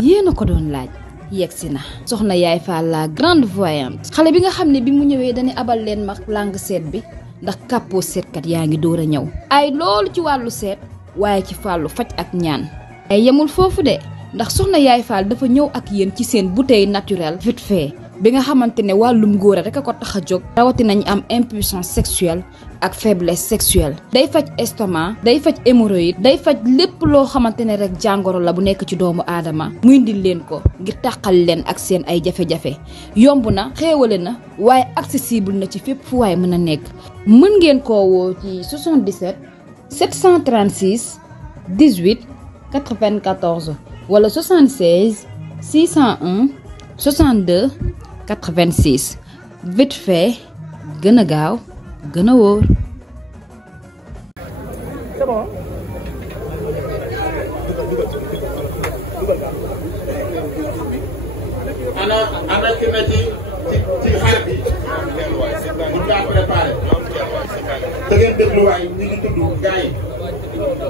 yéena ko doon laaj yegsi na soxna Yaay Fall la grande voyante xale bi nga xam ne bi mu ñëwee dañuy abal leen mag langue seet bi ndax kàppoo seetkat yaa ngi door a ñëw ay loolu ci wàllu seet waaye ci fàllu faj ak ñaan ay yemul foofu de ndax soxna Yaay Fall dafa ñëw ak yéen ci seen bouteille naturelle vite fait bi nga xamante ne wàllum góor rek a ko tax a jóg rawati nañ am impuissance sexuelle ak faiblesse sexuelle day faj estomac day faj hémorroïde day faj lépp loo xamante ne rek jàngoro la bu nekk ci doomu aadama muy ndil leen ko ngir tàqal leen ak seen ay jafe-jafe yomb na xéewale na waaye accessible na ci fépp fu waay mën a nekk mën ngeen koo woo ci 77 736 18 94 wala 76 601 62 86 vite fait gën a gaaw gën a wóor. C'est bon. ana ki na ci xar bi ñu kaa préparé da ngeen déglu waay ñi ngi tudd gars yi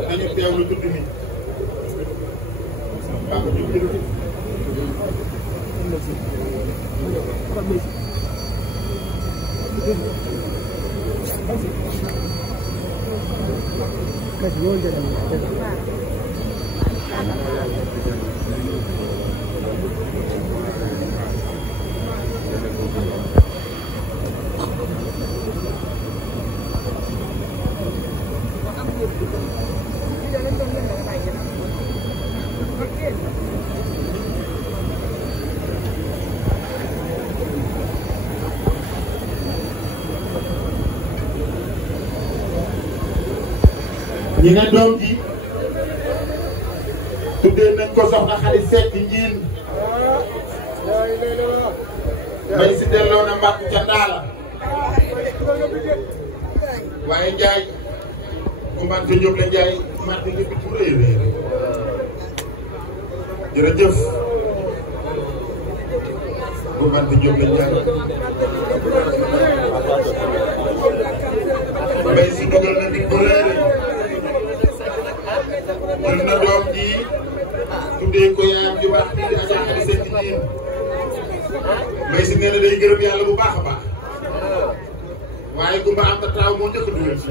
dañu teewlu tudd mi ñu ne doom ji tuddee nañ ko soxna Xadi Sekk Njiin may si delloo na mbàkk ca ndaala waaye Njaay ku mbàkk Jóob la Njaay mbàkk nga bi tu rëy rëy jërëjëf ku mbàkk Jóob la Njaay may si dogal na nit bu rëy jël na doom ji tuddee ko yaayam ju baax di Adja Xadi Sekk Njiin may si nee na day gërëm yàlla bu baax a baax waaye Kumba am ta taaw moo njëkk a dugal si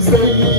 say